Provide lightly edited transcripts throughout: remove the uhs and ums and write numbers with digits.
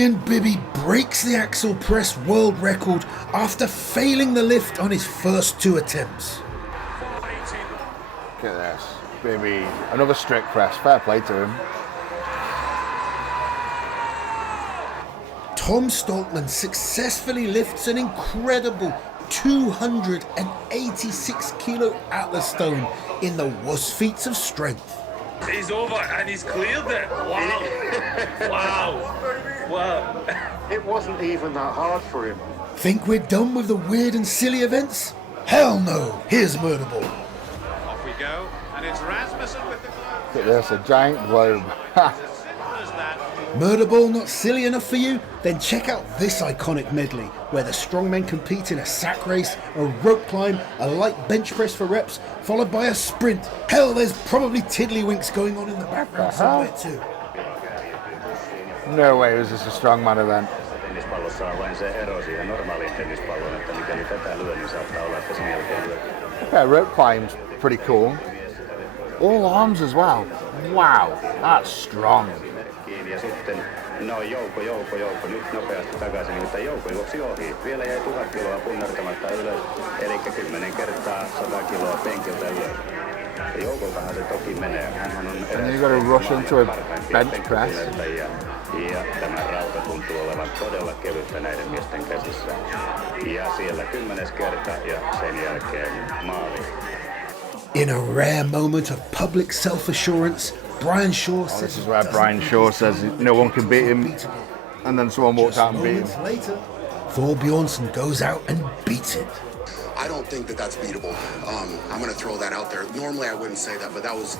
And Bibby breaks the axle press world record after failing the lift on his first 2 attempts. Look at this, Bibby. Another strict press. Fair play to him. Tom Stoltman successfully lifts an incredible 286 kilo Atlas stone in the worst feats of strength. He's over and he's cleared it. Wow. Wow. Wow. It wasn't even that hard for him. Think we're done with the weird and silly events? Hell no. Here's Murderball. Off we go, and it's Rasmussen with the globe. Look at this, a giant globe. Murderball not silly enough for you? Then check out this iconic medley where the strongmen compete in a sack race, a rope climb, a light bench press for reps, followed by a sprint. Hell, there's probably tiddlywinks going on in the background somewhere too. No way, it was just a strongman event. Tennispallossa on vain se ero siihen normaaliin tennispalloon, että mikäli tätä lyö, niin saattaa olla, että sen jälkeen lyö. Yeah, rope climb's pretty cool. All arms as well. Wow, that's strong. Ja sitten, no Jouko, nyt nopeasti takaisin, nimittäin Jouko juoksi ohi. Vielä jäi 1000 kiloa punnertamatta ylös, eli 10 kertaa 100 kiloa penkiltä ylös. Ja Joukoltahan se toki menee. Hänhän on And then you got to rush into a bench press. Ja tämä rauta tuntuu olevan todella kevyttä näiden miesten käsissä. Ja siellä 10. kerta ja sen jälkeen maali. In a rare moment of public self-assurance, Brian Shaw says... This is where Brian Shaw says no one can beat him, and then someone walks out and beats him. Later, Thor Bjornsson goes out and beats it. I don't think that that's beatable. I'm going to throw that out there. Normally I wouldn't say that, but that was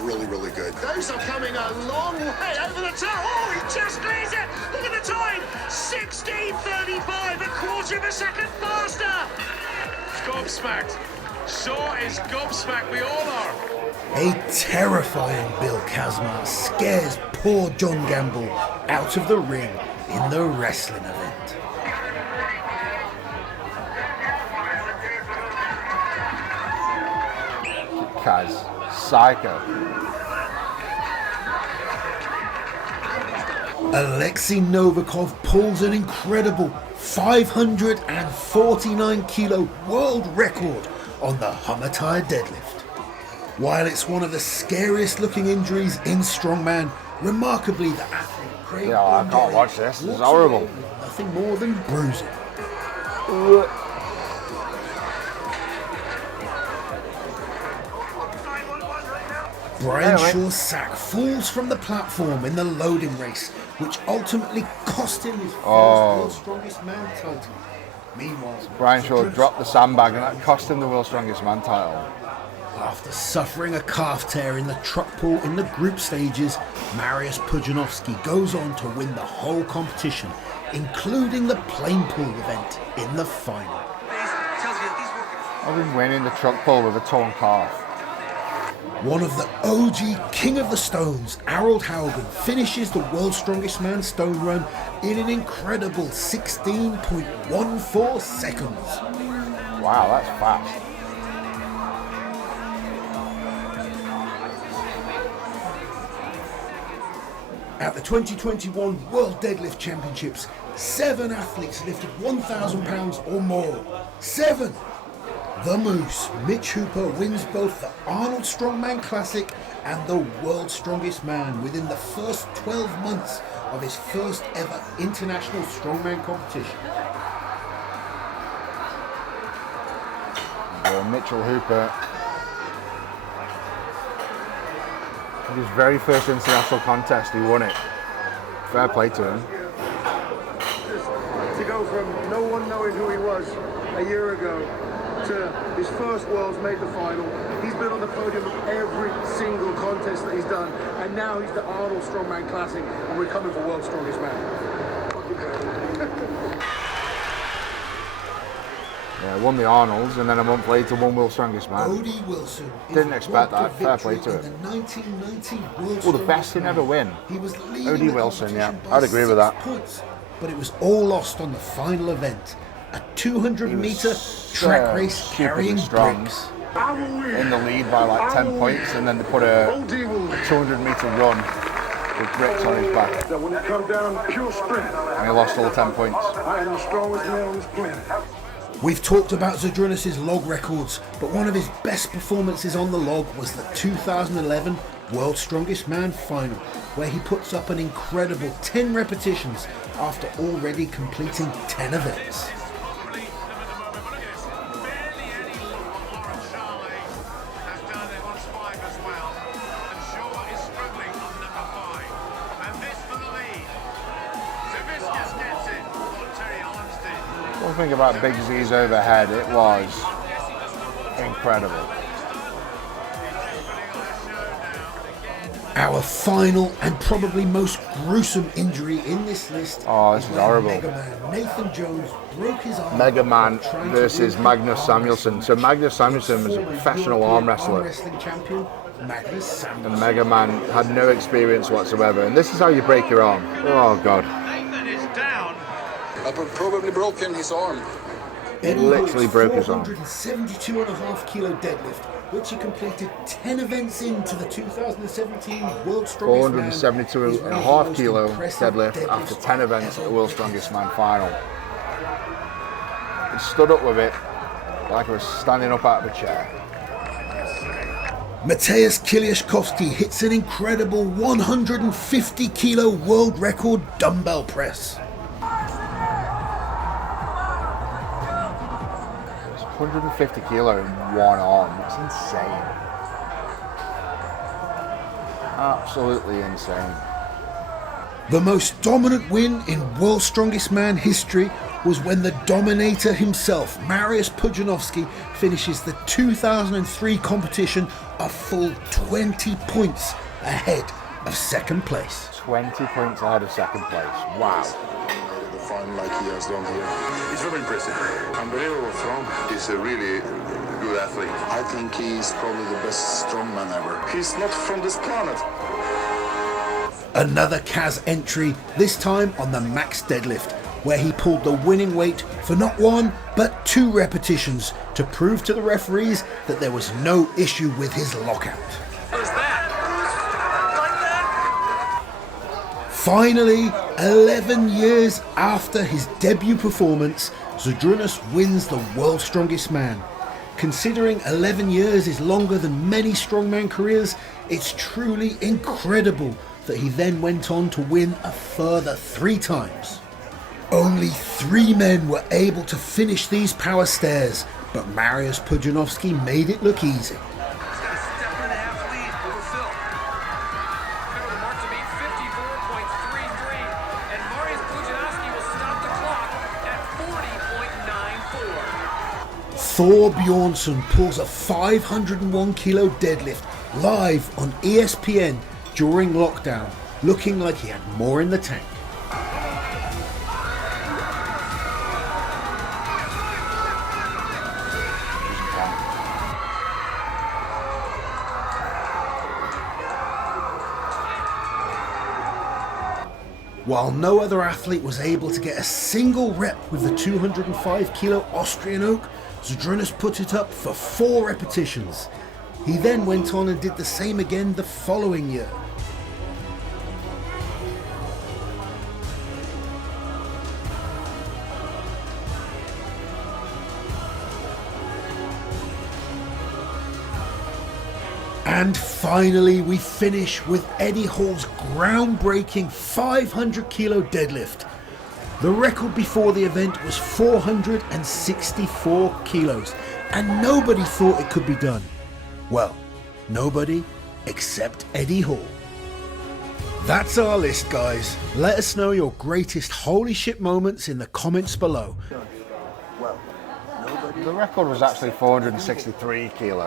really, really good. Those are coming a long way over the top. Oh, he just clears it. Look at the time. 16:35, a quarter of a second faster. Gobsmacked. Shaw is gobsmacked, we all are. A terrifying Bill Kazmar scares poor John Gamble out of the ring in the wrestling event. Kaz, psycho. Alexei Novikov pulls an incredible 549 kilo world record on the Hummer Tire deadlift. While it's one of the scariest looking injuries in strongman, remarkably the athlete Craig I can't watch this, it's horrible. Nothing more than bruising. Brian Shaw's sack falls from the platform in the loading race, which ultimately cost him his first World's Strongest Man title. Meanwhile, Brian Shaw dropped the sandbag and that cost him the World's Strongest Man title. After suffering a calf tear in the truck pull in the group stages, Mariusz Pudzianowski goes on to win the whole competition, including the plane pull event in the final. I've been winning the truck pull with a torn calf. One of the OG King of the Stones, Harold Haugen, finishes the World's Strongest Man stone run in an incredible 16.14 seconds. Wow, that's fast. At the 2021 World Deadlift Championships, 7 athletes lifted 1,000 pounds or more. 7! The Moose, Mitch Hooper, wins both the Arnold Strongman Classic and the World's Strongest Man within the first 12 months of his first ever international strongman competition. Mitchell Hooper, in his very first international contest, he won it. Fair play to him. To go from no one knowing who he was a year ago to his first Worlds made the final. He's been on the podium of every single contest that he's done, and now he's the Arnold Strongman Classic, and we're coming for World's Strongest Man. Yeah, won the Arnolds, and then a month later won World's Strongest Man. Odie Wilson Didn't expect that. Fair play to him. Well, the best to never win. He was Odie Wilson, yeah, I'd agree with that. Points, but it was all lost on the final event, a 200-meter track race carrying bricks. In the lead by like 10 points, and then they put a 200-meter run with bricks on his back. That when it comes down pure sprint, And he lost all 10 points. I am the strongest man on this planet. We've talked about Zydrunas' log records, but one of his best performances on the log was the 2011 World's Strongest Man final, where he puts up an incredible 10 repetitions after already completing 10 events. One thing about Big Z's overhead, it was incredible. Our final and probably most gruesome injury in this list Oh, this is when horrible. Mega Man Nathan Jones broke his arm Mega Man while trying to versus win Magnus arm Samuelsson. wrestling. So Magnus Samuelsson was a Former professional European arm wrestler. wrestling champion Magnus Samuelsson. And Mega Man had no experience whatsoever. And this is how you break your arm. Oh God. Nathan is down. I've probably broken his arm. Eddie literally Hall's broke his arm. 472.5 kilo deadlift, which he completed 10 events into the 2017 World's Strongest Man. 472.5 kilo deadlift after 10 events at the World's Strongest Man final. He stood up with it like I was standing up out of a chair. Mateusz Kiliashkowski hits an incredible 150 kilo world record dumbbell press. 150 kilo in one arm. It's insane. Absolutely insane. The most dominant win in World's Strongest Man history was when the Dominator himself, Mariusz Pudzianowski, finishes the 2003 competition a full 20 points ahead of second place. 20 points ahead of second place. Wow. The final like he has done here. He's very impressive. Unbelievable strong. He's a really good athlete. I think he's probably the best strongman ever. He's not from this planet. Another Kaz entry, this time on the max deadlift, where he pulled the winning weight for not one, but 2 repetitions to prove to the referees that there was no issue with his lockout. Who's that? Like that? Finally, 11 years after his debut performance, Zydrunas wins the World's Strongest Man. Considering 11 years is longer than many strongman careers, it's truly incredible that he then went on to win a further 3 times. Only 3 men were able to finish these power stairs, but Mariusz Pudzianowski made it look easy. He's got a step and a half lead over Phil. Remember the mark to beat 54.33, and Mariusz Pudzianowski will stop the clock at 40.94. Thor Bjornsson pulls a 501 kilo deadlift live on ESPN during lockdown, looking like he had more in the tank. While no other athlete was able to get a single rep with the 205 kilo Austrian oak, Zydrunas put it up for 4 repetitions. He then went on and did the same again the following year. And finally, we finish with Eddie Hall's groundbreaking 500 kilo deadlift. The record before the event was 464 kilos, and nobody thought it could be done. Well, nobody except Eddie Hall. That's our list, guys. Let us know your greatest holy shit moments in the comments below. The record was actually 463 kilos.